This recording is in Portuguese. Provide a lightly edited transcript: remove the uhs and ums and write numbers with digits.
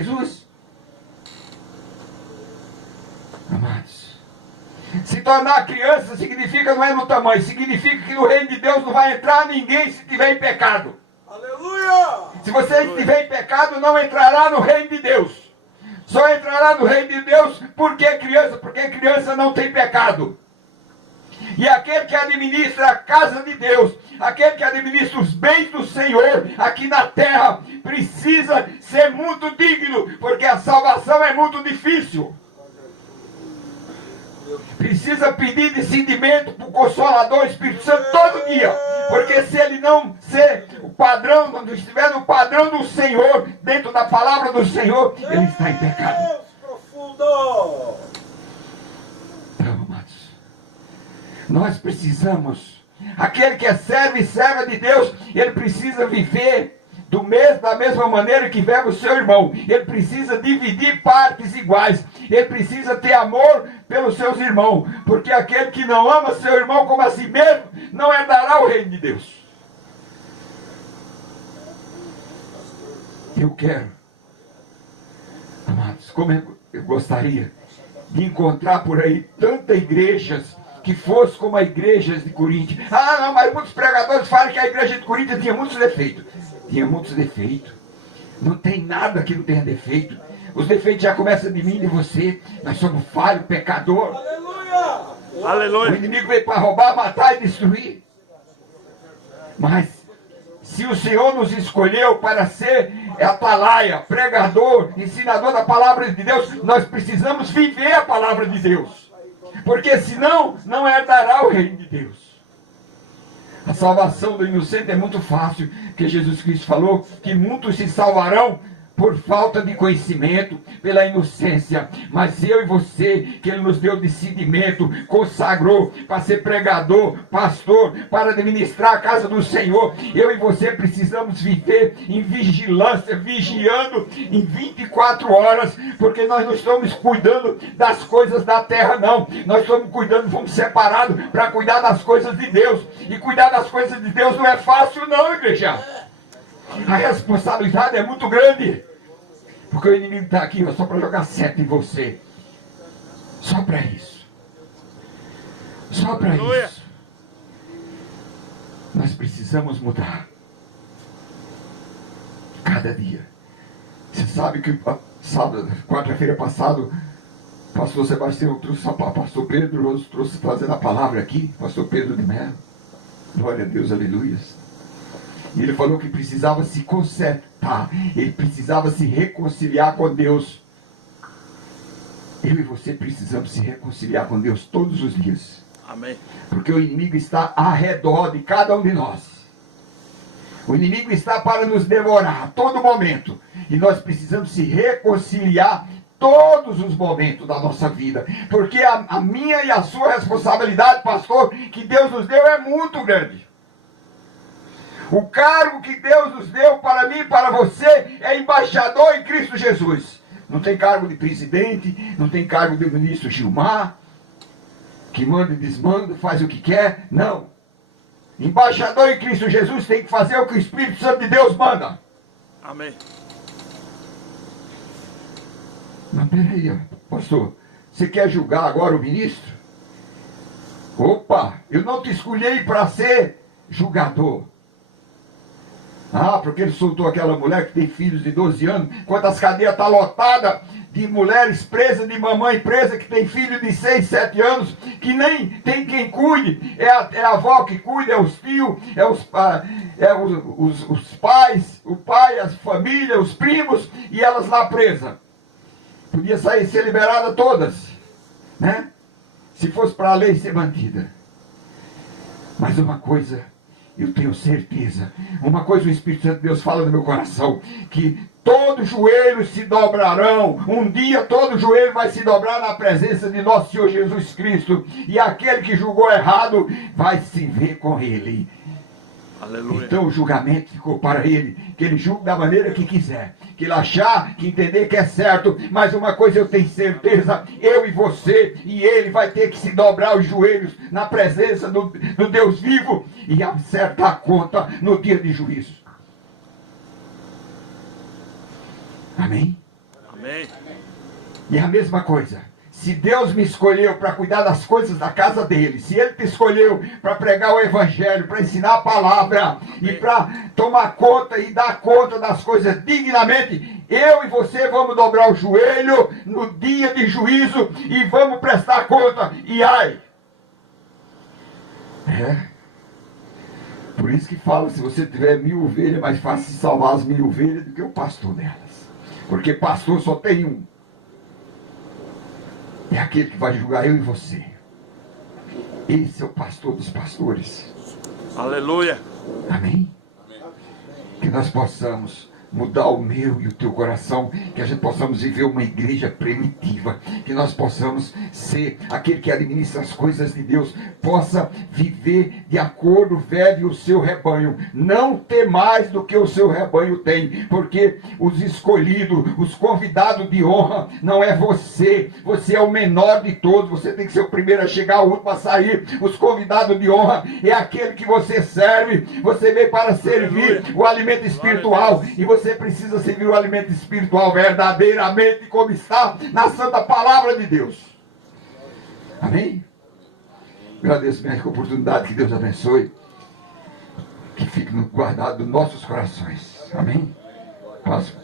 Jesus. Amados, se tornar criança significa, não é no tamanho, significa que no reino de Deus não vai entrar ninguém se estiver em pecado. Aleluia! Se você estiver em pecado, não entrará no reino de Deus. Só entrará no reino de Deus porque criança não tem pecado. E aquele que administra a casa de Deus, aquele que administra os bens do Senhor aqui na terra, precisa ser muito digno, porque a salvação é muito difícil. Precisa pedir discernimento para o Consolador, Espírito Santo, todo dia. Porque se ele não ser o padrão, não estiver no padrão do Senhor, dentro da palavra do Senhor, ele está em pecado. Profundo! Então, amados, nós precisamos, aquele que é servo e serva de Deus, ele precisa viver da mesma maneira que vive o seu irmão. Ele precisa dividir partes iguais. Ele precisa ter amor pelos seus irmãos. Porque aquele que não ama seu irmão como a si mesmo, não herdará o reino de Deus. Eu quero, amados, como eu gostaria de encontrar por aí tantas igrejas que fosse como a igreja de Coríntios. Ah, não, mas muitos pregadores falam que a igreja de Coríntios tinha muitos defeitos. Tinha muitos defeitos. Não tem nada que não tenha defeito. Os defeitos já começam de mim e de você. Nós somos falhos, pecador. Aleluia! O Aleluia. inimigo veio para roubar, matar e destruir. Mas se o Senhor nos escolheu para ser atalaia, pregador, ensinador da palavra de Deus, nós precisamos viver a palavra de Deus. Porque senão não herdará o reino de Deus. A salvação do inocente é muito fácil, porque Jesus Cristo falou que muitos se salvarão por falta de conhecimento, pela inocência. Mas eu e você, que Ele nos deu discernimento, consagrou para ser pregador, pastor, para administrar a casa do Senhor, eu e você precisamos viver em vigilância, vigiando em 24 horas, porque nós não estamos cuidando das coisas da terra, não. Nós estamos cuidando, fomos separados para cuidar das coisas de Deus. E cuidar das coisas de Deus não é fácil, não, igreja. A responsabilidade é muito grande. Porque o inimigo está aqui só para jogar seta em você. Só para isso. Só para isso. Nós precisamos mudar. Cada dia. Você sabe que sábado, quarta-feira passado, pastor Sebastião trouxe, pastor Pedro trouxe trazendo a palavra aqui. Pastor Pedro de Mello. Glória a Deus, aleluias. E ele falou que precisava se consertar. Ele precisava se reconciliar com Deus. Eu e você precisamos se reconciliar com Deus todos os dias. Amém. Porque o inimigo está ao redor de cada um de nós. O inimigo está para nos devorar a todo momento. E nós precisamos se reconciliar todos os momentos da nossa vida. Porque a minha e a sua responsabilidade, pastor, que Deus nos deu é muito grande. O cargo que Deus nos deu para mim e para você é embaixador em Cristo Jesus. Não tem cargo de presidente, não tem cargo de ministro Gilmar, que manda e desmanda, faz o que quer. Não. Embaixador em Cristo Jesus tem que fazer o que o Espírito Santo de Deus manda. Amém. Mas peraí, pastor, você quer julgar agora o ministro? Opa, eu não te escolhi para ser julgador. Ah, porque ele soltou aquela mulher que tem filhos de 12 anos, enquanto as cadeias estão lotadas de mulheres presas, de mamãe presa, que tem filho de 6, 7 anos, que nem tem quem cuide, é a avó que cuida, é os tios, os pais, o pai, as famílias, os primos, e elas lá presas. Podia ser liberada todas, né? Se fosse para a lei ser mantida. Mas uma coisa eu tenho certeza, uma coisa o Espírito Santo de Deus fala no meu coração, que todos os joelhos se dobrarão, um dia todo joelho vai se dobrar na presença de nosso Senhor Jesus Cristo, e aquele que julgou errado vai se ver com Ele. Aleluia. Então o julgamento ficou para ele, que ele julgue da maneira que quiser, que ele achar, que entender que é certo, mas uma coisa eu tenho certeza, eu e você e ele vai ter que se dobrar os joelhos na presença do Deus vivo e acertar a conta no dia de juízo. Amém? Amém. E a mesma coisa, se Deus me escolheu para cuidar das coisas da casa dele, se ele te escolheu para pregar o evangelho, para ensinar a palavra e para tomar conta e dar conta das coisas dignamente, eu e você vamos dobrar o joelho no dia de juízo e vamos prestar conta. E ai, por isso que fala, se você tiver 1000 ovelhas, é mais fácil salvar as 1000 ovelhas do que o pastor delas. Porque pastor só tem um. É aquele que vai julgar eu e você. Esse é o pastor dos pastores. Aleluia. Amém? Que nós possamos mudar o meu e o teu coração, que a gente possamos viver uma igreja primitiva, que nós possamos ser aquele que administra as coisas de Deus, possa viver de acordo, verve o seu rebanho, não ter mais do que o seu rebanho tem, porque os escolhidos, os convidados de honra, não é você, você é o menor de todos, você tem que ser o primeiro a chegar, o último a sair. Os convidados de honra é aquele que você serve, você veio para servir o alimento espiritual, e você precisa servir o alimento espiritual verdadeiramente como está na santa palavra de Deus. Amém? Agradeço a oportunidade, que Deus abençoe, que fique guardado nos nossos corações. Amém? Passo.